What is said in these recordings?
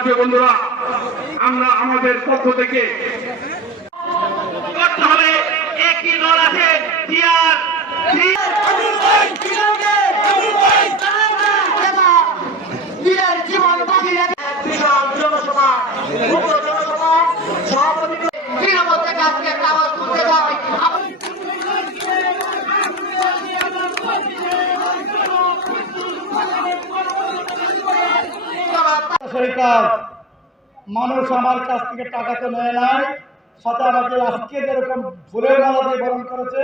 সাথী বন্ধুরা, আমরা আমাদের পক্ষ থেকে করতে হবে একই দল আছে সরকার মানুষ আমার কাছ থেকে টাকা তো নেয় নাই, সাথে আমাকে আজকে যেরকম ফুলের মালা দিয়ে বরণ করেছে।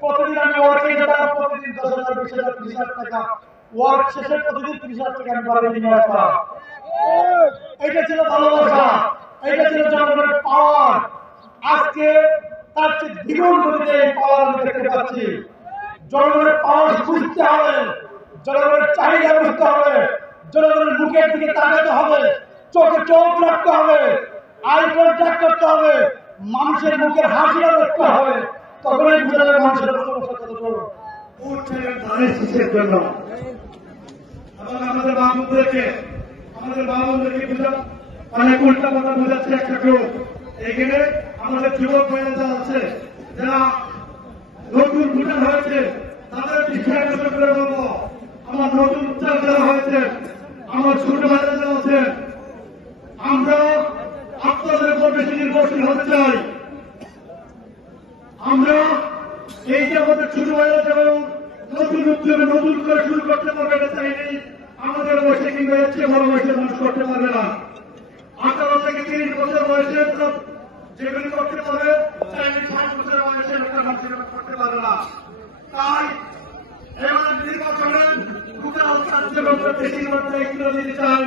প্রতিদিন আমি ওয়ার্কে যেতাম, প্রতিদিন 10,000, 20,000, 30,000 টাকা, ওয়ার্ক শেষে প্রতিদিন 30,000 টাকা আমি বাড়ি নিয়ে আসতাম। এইটা ছিল ভালোবাসা, এইটা ছিল জনগণের পাওয়ার। আজকে তার চেয়ে দ্বিগুণ গতিতে এই পাওয়ার আমি দেখতে পাচ্ছি। জনগণের পাওয়ার খুঁজতে হবে, জনগণের চাহিদা বুঝতে হবে, জনগণের মুখের দিকে তাকাতে হবে, চোখে চোখ রাখতে হবে, আই কন্ট্যাক্ট করতে হবে, মানুষের মুখের হাসিটা দেখতে হবে। তখনই বুঝা যাবে মানুষের ভালোবাসা কতটুকু। জন্য এবং আমাদের বাবুদেরকে অনেক উল্টা কথা বোঝাচ্ছে একটা গ্রুপ। এখানে আমাদের যুবক ভাইরা আছে, যারা নতুন ভোটার হয়েছে, তাদের বিষয়ে করে বলবো। আমার নতুন উচ্চার যারা হয়েছে, আমার ছোট ভাইরা যারা আছেন, আমরা আপনাদের উপর বেশি নির্ভরশীল হতে চাই। আমরা এই যে আমাদের ছোট ভাইরা যেমন নতুন উদ্যোগে নতুন করে শুরু করতে পারবে এটা চাইনি, আমাদের বয়সে কিংবা এর চেয়ে বড় বয়সে মানুষ করতে পারবে না। 18 থেকে 30 বছর বয়সে যেগুলি করতে পারবে, চাইলে 60 বছর বয়সে একটা মানুষ করতে পারবে না। তাই এবার নির্বাচনে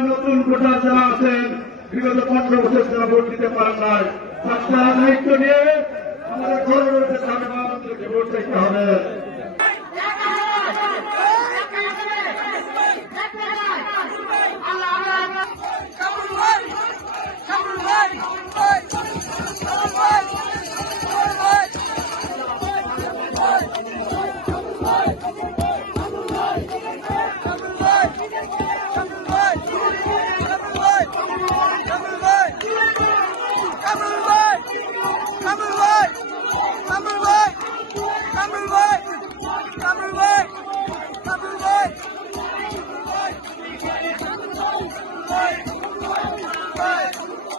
নতুন ভোটার যারা আছেন, বিগত 15 বছর যারা ভোট দিতে পারেন নাই, তারা দায়িত্ব নিয়ে আমাদের ঘরে ঘরে ভোট দিতে হবে।